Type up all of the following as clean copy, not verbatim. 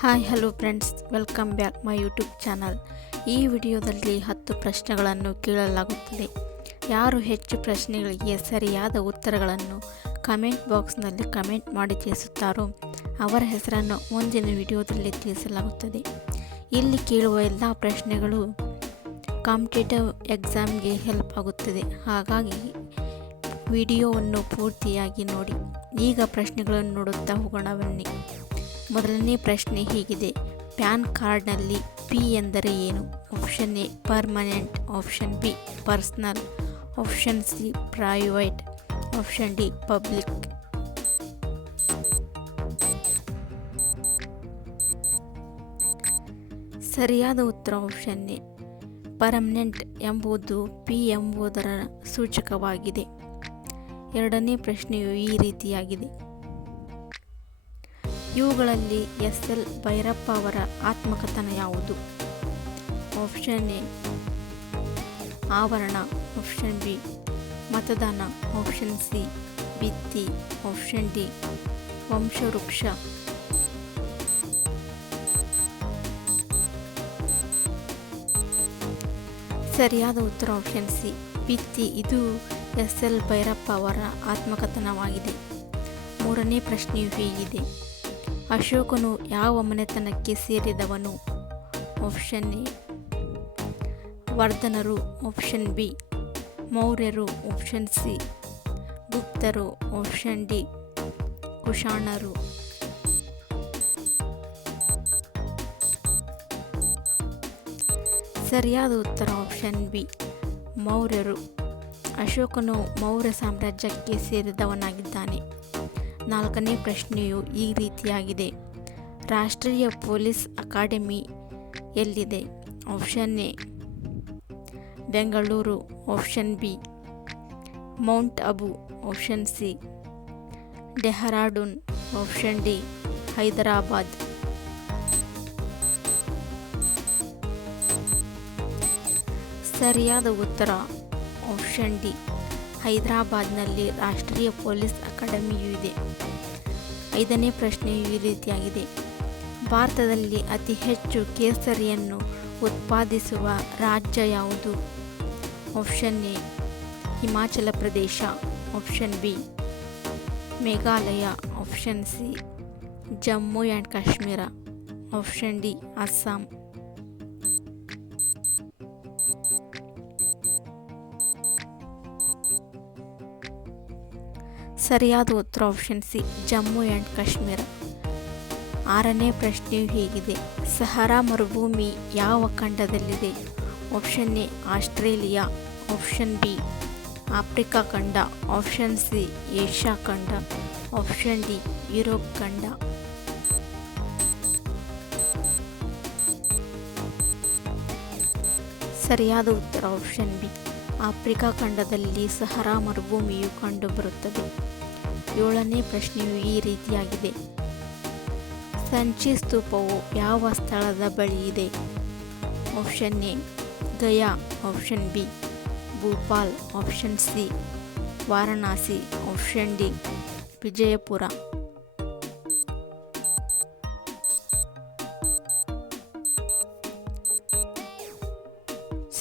Hi hello friends, welcome back my YouTube channel. ಈ ವಿಡಿಯೋದಲ್ಲಿ 10 ಪ್ರಶ್ನೆಗಳನ್ನು ಕೇಳಲಾಗುತ್ತದೆ. ಯಾರು ಹೆಚ್ಚು ಪ್ರಶ್ನೆಗಳಿಗೆ ಸರಿಯಾದ ಉತ್ತರಗಳನ್ನು ಕಮೆಂಟ್ ಬಾಕ್ಸ್ನಲ್ಲಿ ಕಮೆಂಟ್ ಮಾಡಿ ತಿಳಿಸುತ್ತಾರೋ ಅವರ ಹೆಸರನ್ನು ಮುಂದಿನ ವಿಡಿಯೋದಲ್ಲಿ ತಿಳಿಸಲಾಗುತ್ತದೆ. ಇಲ್ಲಿ ಕೇಳುವ ಎಲ್ಲ ಪ್ರಶ್ನೆಗಳು ಕಾಂಪಿಟೇಟಿವ್ ಎಕ್ಸಾಮ್ಗೆ ಹೆಲ್ಪ್ ಆಗುತ್ತದೆ. ಹಾಗಾಗಿ ವಿಡಿಯೋವನ್ನು ಪೂರ್ತಿಯಾಗಿ ನೋಡಿ. ಈಗ ಪ್ರಶ್ನೆಗಳನ್ನು ನೋಡುತ್ತಾ ಹೋಗೋಣ ಬನ್ನಿ. ಮೊದಲನೇ ಪ್ರಶ್ನೆ ಹೀಗಿದೆ: ಪ್ಯಾನ್ ಕಾರ್ಡ್ನಲ್ಲಿ ಪಿ ಎಂದರೆ ಏನು? Option A permanent, option B personal, option C private, option D public. ಸರಿಯಾದ ಉತ್ತರ ಆಪ್ಷನ್ ಎ ಪರ್ಮನೆಂಟ್ ಎಂಬುದು ಪಿ ಎಂಬುದರ ಸೂಚಕವಾಗಿದೆ. ಎರಡನೇ ಪ್ರಶ್ನೆಯು ಈ ರೀತಿಯಾಗಿದೆ: ಇವುಗಳಲ್ಲಿ ಎಸ್.ಎಲ್. ಭೈರಪ್ಪ ಅವರ ಆತ್ಮಕಥನ ಯಾವುದು? ಆಪ್ಷನ್ ಎ ಆವರಣ, ಆಪ್ಷನ್ ಬಿ ಮತದಾನ, ಆಪ್ಷನ್ ಸಿ ಭಿತ್ತಿ, ಆಪ್ಷನ್ ಡಿ ವಂಶವೃಕ್ಷ. ಸರಿಯಾದ ಉತ್ತರ ಆಪ್ಷನ್ ಸಿ ಭಿತ್ತಿ. ಇದು ಎಸ್.ಎಲ್. ಭೈರಪ್ಪ ಅವರ ಆತ್ಮಕಥನವಾಗಿದೆ. ಮೂರನೇ ಪ್ರಶ್ನೆಯು ಹೀಗಿದೆ: ಅಶೋಕನು ಯಾವ ಮನೆತನಕ್ಕೆ ಸೇರಿದವನು? ಆಪ್ಷನ್ ಎ ವರ್ಧನರು, ಆಪ್ಷನ್ ಬಿ ಮೌರ್ಯರು, ಆಪ್ಷನ್ ಸಿ ಗುಪ್ತರು, ಆಪ್ಷನ್ ಡಿ ಕುಷಾಣರು. ಸರಿಯಾದ ಉತ್ತರ ಆಪ್ಷನ್ ಬಿ ಮೌರ್ಯರು. ಅಶೋಕನು ಮೌರ್ಯ ಸಾಮ್ರಾಜ್ಯಕ್ಕೆ ಸೇರಿದವನಾಗಿದ್ದಾನೆ. ನಾಲ್ಕನೇ ಪ್ರಶ್ನೆಯು ಈ ರೀತಿಯಾಗಿದೆ: ರಾಷ್ಟ್ರೀಯ ಪೊಲೀಸ್ ಅಕಾಡೆಮಿ ಎಲ್ಲಿದೆ? Option A Bengaluru, option B mount Abu, option C Dehradun, option D Hyderabad. ಸರಿಯಾದ ಉತ್ತರ ಆಪ್ಷನ್ ಡಿ ಹೈದರಾಬಾದ್ನಲ್ಲಿ ರಾಷ್ಟ್ರೀಯ ಪೊಲೀಸ್ ಅಕಾಡೆಮಿಯೂ ಇದೆ. ಐದನೇ ಪ್ರಶ್ನೆಯು ಈ ರೀತಿಯಾಗಿದೆ: ಭಾರತದಲ್ಲಿ ಅತಿ ಹೆಚ್ಚು ಕೇಸರಿಯನ್ನು ಉತ್ಪಾದಿಸುವ ರಾಜ್ಯ ಯಾವುದು? Option A Himachal Pradesh, option B Meghalaya, option C Jammu and Kashmir, option D Assam. ಸರಿಯಾದ ಉತ್ತರ option C Jammu and Kashmir. ಆರನೇ ಪ್ರಶ್ನೆಯು ಹೀಗಿದೆ: ಸಹರಾ ಮರುಭೂಮಿ ಯಾವ ಖಂಡದಲ್ಲಿದೆ? Option A Australia, option B Africa ಖಂಡ, ಆಪ್ಷನ್ ಸಿ ಏಷ್ಯಾ ಖಂಡ, ಆಪ್ಷನ್ ಡಿ ಯುರೋಪ್ ಖಂಡ. ಸರಿಯಾದ ಉತ್ತರ ಆಪ್ಷನ್ ಬಿ ಆಫ್ರಿಕಾ ಖಂಡದಲ್ಲಿ ಸಹರಾ ಮರುಭೂಮಿಯು ಕಂಡುಬರುತ್ತದೆ. ಏಳನೇ ಪ್ರಶ್ನೆಯು ಈ ರೀತಿಯಾಗಿದೆ: ಸಂಚಿ ಸ್ತೂಪವು ಯಾವ ಸ್ಥಳದ ಬಳಿ ಇದೆ? Option A Gaya, option B Bhopal, option C Varanasi, option D Vijayapura.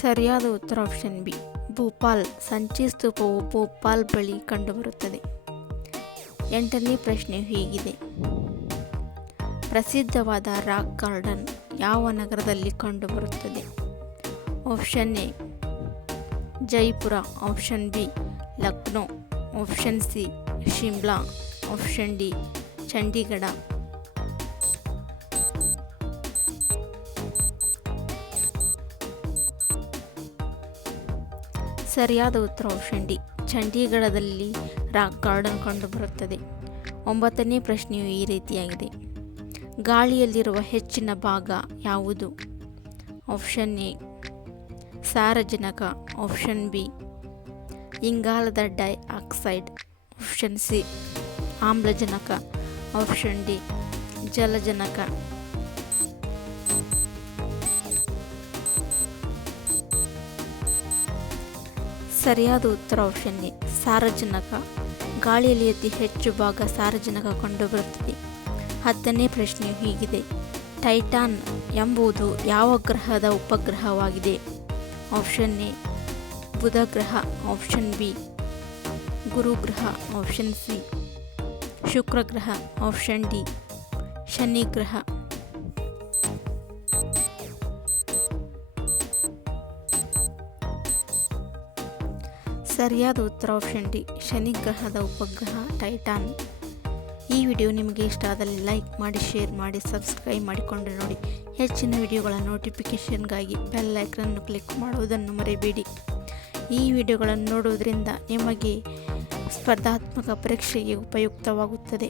ಸರಿಯಾದ ಉತ್ತರ ಆಪ್ಷನ್ ಬಿ ಭೂಪಾಲ್. ಸಂಚಿ ಸ್ತೂಪವು ಭೂಪಾಲ್ ಬಳಿ ಕಂಡುಬರುತ್ತದೆ. ಎಂಟನೇ ಪ್ರಶ್ನೆಯು ಹೀಗಿದೆ: ಪ್ರಸಿದ್ಧವಾದ ರಾಕ್ ಗಾರ್ಡನ್ ಯಾವ ನಗರದಲ್ಲಿ ಕಂಡುಬರುತ್ತದೆ? Option A Jaipur, option B Lucknow, option C Shimla, option D Chandigarh. ಸರಿಯಾದ ಉತ್ತರ ಆಪ್ಷನ್ ಡಿ ಚಂಡೀಗಢದಲ್ಲಿ ರಾಕ್ ಗಾರ್ಡನ್ ಕಂಡುಬರುತ್ತದೆ. ಒಂಬತ್ತನೇ ಪ್ರಶ್ನೆಯು ಈ ರೀತಿಯಾಗಿದೆ: ಗಾಳಿಯಲ್ಲಿರುವ ಹೆಚ್ಚಿನ ಭಾಗ ಯಾವುದು? ಆಪ್ಷನ್ ಎ ಸಾರಜನಕ, ಆಪ್ಷನ್ ಬಿ ಇಂಗಾಲದ ಡೈಆಕ್ಸೈಡ್, ಆಪ್ಷನ್ ಸಿ ಆಮ್ಲಜನಕ, ಆಪ್ಷನ್ ಡಿ ಜಲಜನಕ. ಸರಿಯಾದ ಉತ್ತರ ಆಪ್ಷನ್ ಎ ಸಾರಜನಕ. ಗಾಳಿಯಲ್ಲಿ ಅತಿ ಹೆಚ್ಚು ಭಾಗ ಸಾರಜನಕ ಕಂಡುಬರುತ್ತದೆ. 10ನೇ ಪ್ರಶ್ನೆಯು ಹೀಗಿದೆ: ಟೈಟಾನ್ ಎಂಬುದು ಯಾವ ಗ್ರಹದ ಉಪಗ್ರಹವಾಗಿದೆ? ಆಪ್ಷನ್ ಎ ಬುಧ ಗ್ರಹ, ಆಪ್ಷನ್ ಬಿ ಗುರು ಗ್ರಹ, ಆಪ್ಷನ್ ಸಿ ಶುಕ್ರ ಗ್ರಹ, ಆಪ್ಷನ್ ಡಿ ಶನಿ ಗ್ರಹ. ಸರಿಯಾದ ಉತ್ತರ ಆಪ್ಷನ್ ಡಿ ಶನಿ ಗ್ರಹದ ಉಪಗ್ರಹ ಟೈಟಾನ್. ಈ ವಿಡಿಯೋ ನಿಮಗೆ ಇಷ್ಟ ಆದಲ್ಲಿ ಲೈಕ್ ಮಾಡಿ, ಶೇರ್ ಮಾಡಿ, ಸಬ್ಸ್ಕ್ರೈಬ್ ಮಾಡಿಕೊಂಡು ನೋಡಿ. ಹೆಚ್ಚಿನ ವಿಡಿಯೋಗಳ ನೋಟಿಫಿಕೇಷನ್ಗಾಗಿ ಬೆಲ್ ಐಕನ್ ಕ್ಲಿಕ್ ಮಾಡುವುದನ್ನು ಮರೆಯಬೇಡಿ. ಈ ವಿಡಿಯೋಗಳನ್ನು ನೋಡುವುದರಿಂದ ನಿಮಗೆ ಸ್ಪರ್ಧಾತ್ಮಕ ಪರೀಕ್ಷೆಗೆ ಉಪಯುಕ್ತವಾಗುತ್ತದೆ.